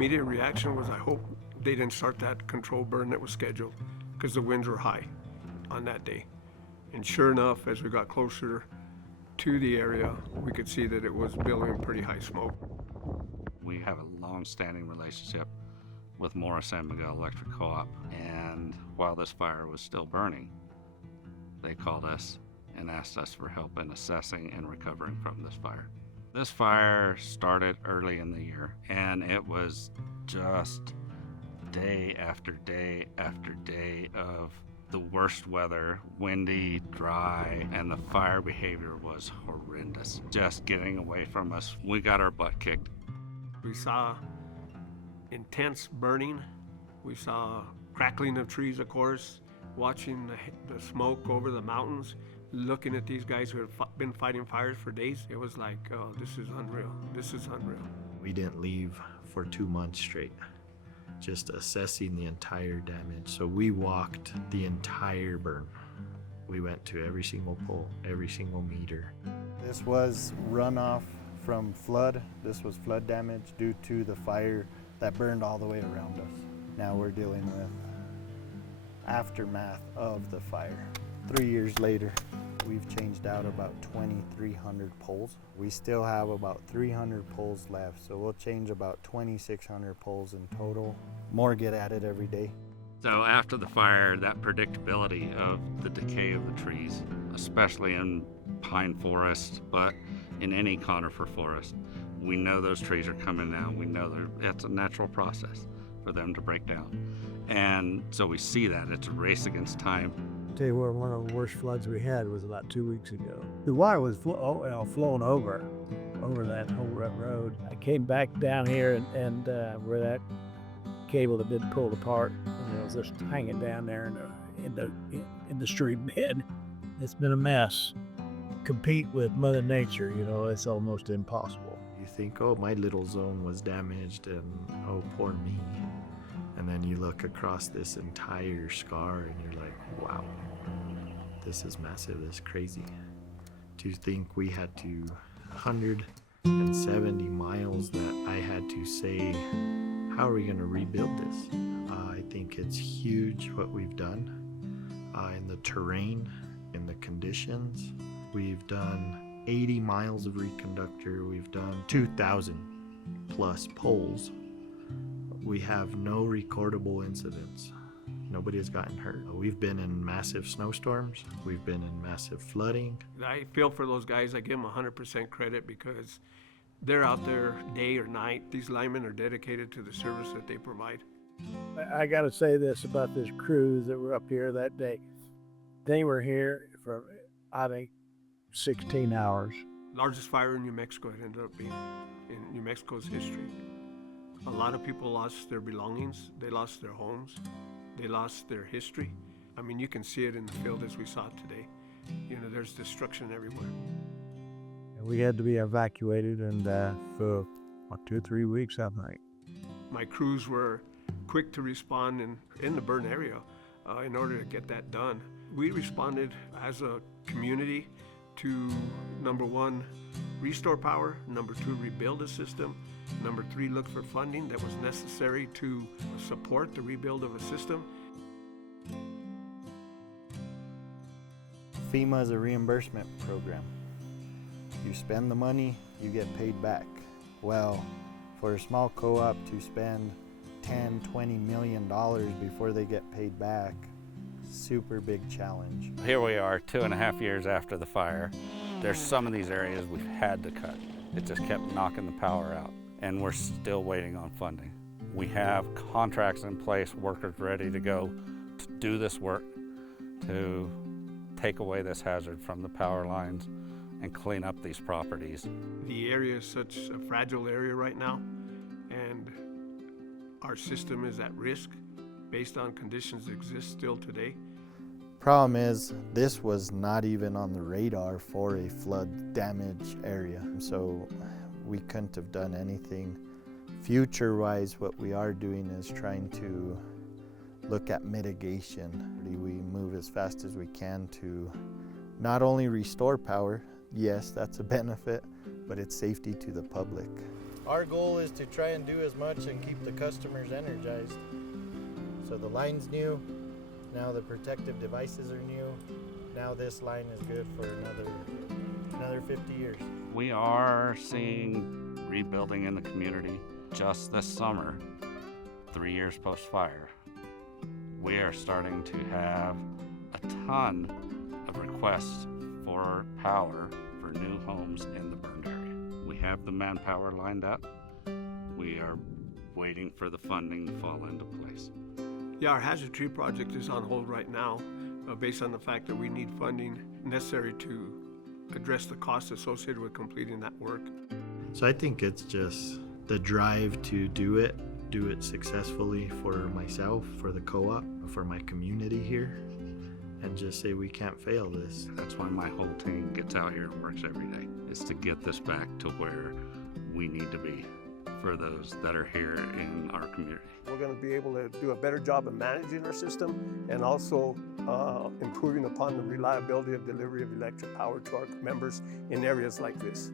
immediate reaction was, I hope they didn't start that control burn that was scheduled, because the winds were high on that day. And sure enough, as we got closer to the area, we could see that it was billowing pretty high smoke. We have a long-standing relationship with Mora-San Miguel Electric Co-op, and while this fire was still burning, they called us and asked us for help in assessing and recovering from this fire. This fire started early in the year, and it was just day after day after day of the worst weather, windy, dry, and the fire behavior was horrendous. Just getting away from us, we got our butt kicked. We saw intense burning. We saw crackling of trees, of course, watching the smoke over the mountains, looking at these guys who had been fighting fires for days. It was like, oh, this is unreal. This is unreal. We didn't leave for 2 months straight, just assessing the entire damage. So we walked the entire burn. We went to every single pole, every single meter. This was runoff from flood. This was flood damage due to the fire that burned all the way around us. Now we're dealing with aftermath of the fire. 3 years later, we've changed out about 2,300 poles. We still have about 300 poles left, so we'll change about 2,600 poles in total. More get added every day. So after the fire, that predictability of the decay of the trees, especially in pine forest, but in any conifer forest, we know those trees are coming down. We know it's a natural process for them to break down. And so we see that it's a race against time. I'll tell you where one of the worst floods we had was about 2 weeks ago. The water was flowing over that whole road. I came back down here and where that cable had been pulled apart, and it was just hanging down there in the stream bed. It's been a mess. Compete with Mother Nature, it's almost impossible. You think, oh, my little zone was damaged and oh, poor me. And then you look across this entire scar and you're like, wow, this is massive, this is crazy. To think we had 170 miles that I had to say, how are we gonna rebuild this? I think it's huge what we've done in the terrain, in the conditions. We've done 80 miles of reconductor. We've done 2,000 plus poles. We have no recordable incidents. Nobody has gotten hurt. We've been in massive snowstorms. We've been in massive flooding. I feel for those guys. I give them 100% credit because they're out there day or night. These linemen are dedicated to the service that they provide. I got to say this about this crews that were up here that day. They were here for, I think, 16 hours. Largest fire in New Mexico it ended up being in New Mexico's history. A lot of people lost their belongings. They lost their homes. They lost their history. I mean, you can see it in the field as we saw it today. There's destruction everywhere. We had to be evacuated and for 2 or 3 weeks, I think. My crews were quick to respond in the burn area in order to get that done. We responded as a community to, number 1, restore power, number 2, rebuild the system, number 3, look for funding that was necessary to support the rebuild of a system. FEMA is a reimbursement program. You spend the money, you get paid back. Well, for a small co-op to spend $10, $20 million before they get paid back, super big challenge. Here we are 2.5 years after the fire. There's some of these areas we've had to cut. It just kept knocking the power out, and we're still waiting on funding. We have contracts in place, workers ready to go to do this work, to take away this hazard from the power lines and clean up these properties. The area is such a fragile area right now, and our system is at risk based on conditions that exist still today. Problem is, this was not even on the radar for a flood damage area, so we couldn't have done anything. Future-wise, what we are doing is trying to look at mitigation. We move as fast as we can to not only restore power, yes, that's a benefit, but it's safety to the public. Our goal is to try and do as much and keep the customers energized. So the line's new, now the protective devices are new. Now this line is good for another 50 years. We are seeing rebuilding in the community. Just this summer, 3 years post-fire, we are starting to have a ton of requests for power for new homes in the burned area. We have the manpower lined up. We are waiting for the funding to fall into place. Yeah, our hazard tree project is on hold right now based on the fact that we need funding necessary to address the costs associated with completing that work. So I think it's just the drive to do it successfully for myself, for the co-op, for my community here, and just say we can't fail this. That's why my whole team gets out here and works every day, is to get this back to where we need to be for those that are here in our community. We're going to be able to do a better job of managing our system and also improving upon the reliability of delivery of electric power to our members in areas like this.